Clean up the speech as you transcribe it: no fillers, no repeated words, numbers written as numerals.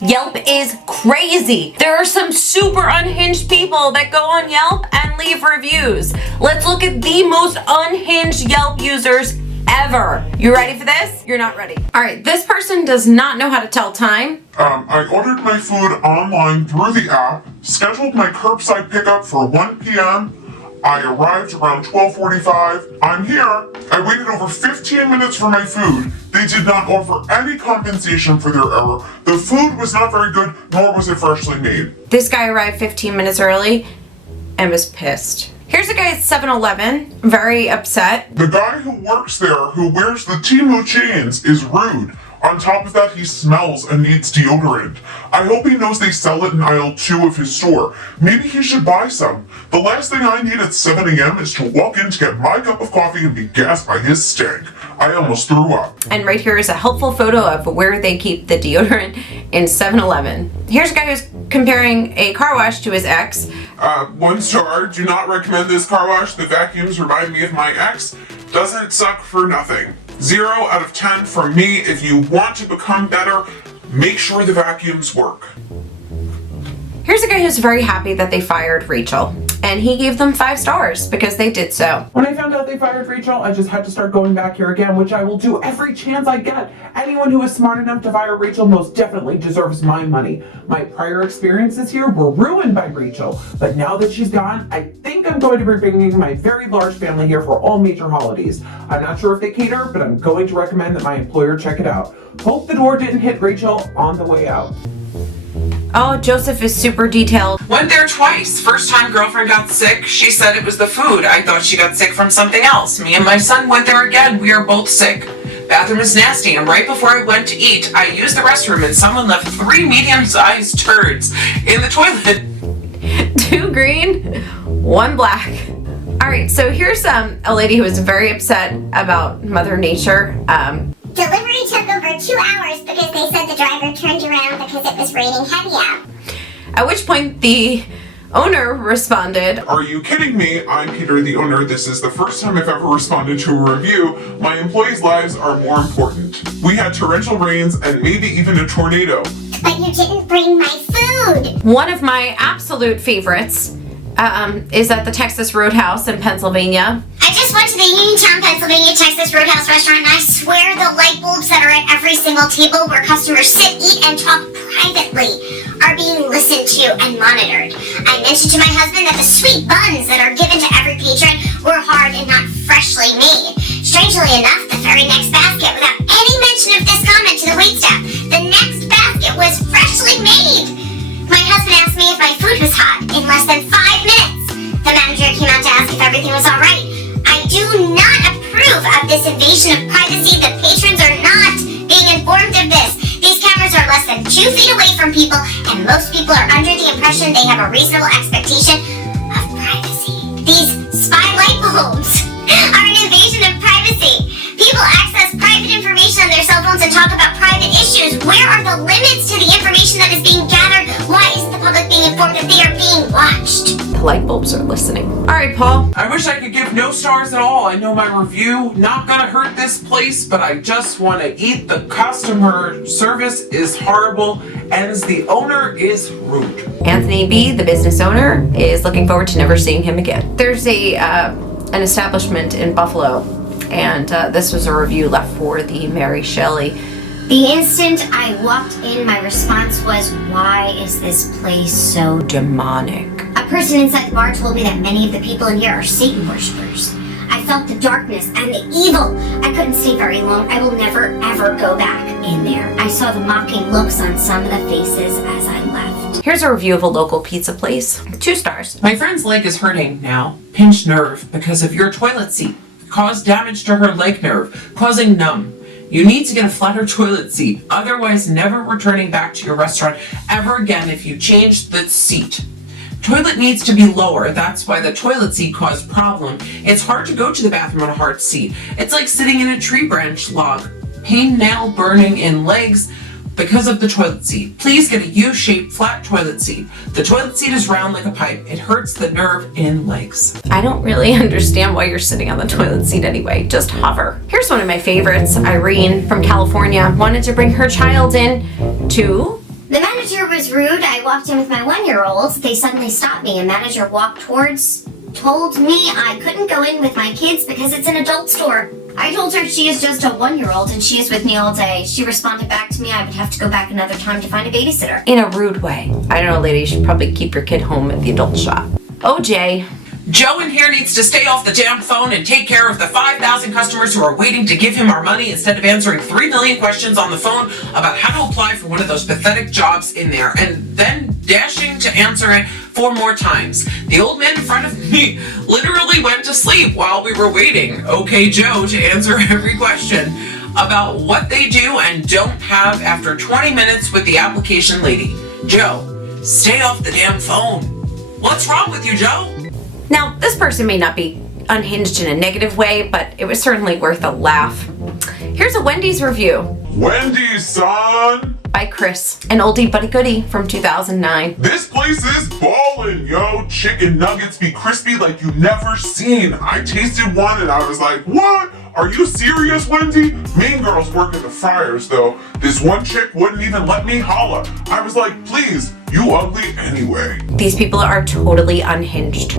Yelp is crazy. There are some super unhinged people that go on Yelp and leave reviews. Let's look at the most unhinged Yelp users ever. You ready for this? You're not ready. All right, this person does not know how to tell time. I ordered my food online through the app, scheduled my curbside pickup for 1 p.m. I arrived around 12:45. I'm here. I waited over 15 minutes for my food. They did not offer any compensation for their error. The food was not very good, nor was it freshly made. This guy arrived 15 minutes early and was pissed. Here's a guy at 7-Eleven, very upset. The guy who works there, who wears the Temu chains, is rude. On top of that, he smells and needs deodorant. I hope he knows they sell it in aisle 2 of his store. Maybe he should buy some. The last thing I need at 7 a.m. is to walk in to get my cup of coffee and be gassed by his stink. I almost threw up. And right here is a helpful photo of where they keep the deodorant in 7-Eleven. Here's a guy who's comparing a car wash to his ex. 1 star, do not recommend this car wash. The vacuums remind me of my ex. Doesn't suck for nothing. 0 out of 10 from me. If you want to become better, make sure the vacuums work. Here's a guy who's very happy that they fired Rachel, and he gave them 5 stars because they did so. When I found out they fired Rachel, I just had to start going back here again, which I will do every chance I get. Anyone who is smart enough to fire Rachel most definitely deserves my money. My prior experiences here were ruined by Rachel, but now that she's gone, I think I'm going to be bringing my very large family here for all major holidays. I'm not sure if they cater, but I'm going to recommend that my employer check it out. Hope the door didn't hit Rachel on the way out. Oh, Joseph is super detailed. Went there twice. First time girlfriend got sick, she said it was the food. I thought she got sick from something else. Me and my son went there again. We are both sick. Bathroom is nasty, and right before I went to eat, I used the restroom and someone left 3 medium-sized turds in the toilet. 2 green, 1 black. All right, so here's a lady who was very upset about Mother Nature. Delivery took over 2 hours because they said the driver turned around because it was raining heavy out. At which point the owner responded, Are you kidding me? I'm Peter, the owner. This is the first time I've ever responded to a review. My employees' lives are more important. We had torrential rains and maybe even a tornado. But you didn't bring my food. one of my absolute favorites is at the Texas Roadhouse in Pennsylvania. I just went to the Uniontown, Pennsylvania Texas Roadhouse restaurant, and I swear the light bulbs that are at every single table where customers sit, eat, and talk privately are being listened to and monitored. I mentioned to my husband that the sweet buns that are given to every patron were hard and not freshly made. Strangely enough, the very next basket, without any mention of this comment to the waitstaff, the next basket was freshly made. My husband asked me if my food was hot in less than 5 minutes. The manager came out to ask if everything was all right. I do not approve of this invasion of privacy. The patrons are not being informed of this. These cameras are less than 2 feet away from people, and most people are under the impression they have a reasonable expectation of privacy. These spy light bulbs are an invasion of privacy. People access private information on their cell phones and talk about private issues. Where are the limits to the information that is being gathered? Why isn't the public being informed that they are being watched? The light bulbs are listening. All right, Paul. I wish I could give no stars at all. I know my review not gonna hurt this place, but I just want to eat. The customer service is horrible, and the owner is rude. Anthony B., the business owner, is looking forward to never seeing him again. There's an establishment in Buffalo, and this was a review left for the Mary Shelley. The instant I walked in, my response was, why is this place so Demonic. A person inside the bar told me that many of the people in here are Satan worshippers. I felt the darkness and the evil. I couldn't stay very long. I will never, ever go back in there. I saw the mocking looks on some of the faces as I left. Here's a review of a local pizza place. 2 stars. My friend's leg is hurting now. Pinched nerve because of your toilet seat. Caused damage to her leg nerve, causing numb. You need to get a flatter toilet seat, otherwise never returning back to your restaurant ever again if you change the seat. Toilet needs to be lower, that's why the toilet seat caused problem. It's hard to go to the bathroom on a hard seat. It's like sitting in a tree branch log. Pain now burning in legs because of the toilet seat. Please get a U-shaped flat toilet seat. The toilet seat is round like a pipe. It hurts the nerve in legs. I don't really understand why you're sitting on the toilet seat anyway. Just hover. Here's one of my favorites. Irene from California wanted to bring her child in to The manager was rude. I walked in with my 1-year-old. They suddenly stopped me. A manager walked told me I couldn't go in with my kids because it's an adult store. I told her she is just a 1-year-old and she is with me all day. She responded back to me I would have to go back another time to find a babysitter. In a rude way. I don't know, lady, you should probably keep your kid home at the adult shop. Oh, Jay. Joe in here needs to stay off the damn phone and take care of the 5,000 customers who are waiting to give him our money instead of answering 3 million questions on the phone about how to apply for one of those pathetic jobs in there and then dashing to answer it 4 more times. The old man in front of me literally went to sleep while we were waiting, okay, Joe, to answer every question about what they do and don't have after 20 minutes with the application lady. Joe, stay off the damn phone. What's wrong with you, Joe? Now, this person may not be unhinged in a negative way, but it was certainly worth a laugh. Here's a Wendy's review. Wendy's, son! By Chris, an oldie but a goodie from 2009. This place is ballin', yo! Chicken nuggets be crispy like you never seen. I tasted one and I was like, what? Are you serious, Wendy? Mean girls work in the fryers, though. This one chick wouldn't even let me holla. I was like, please, you ugly anyway. These people are totally unhinged.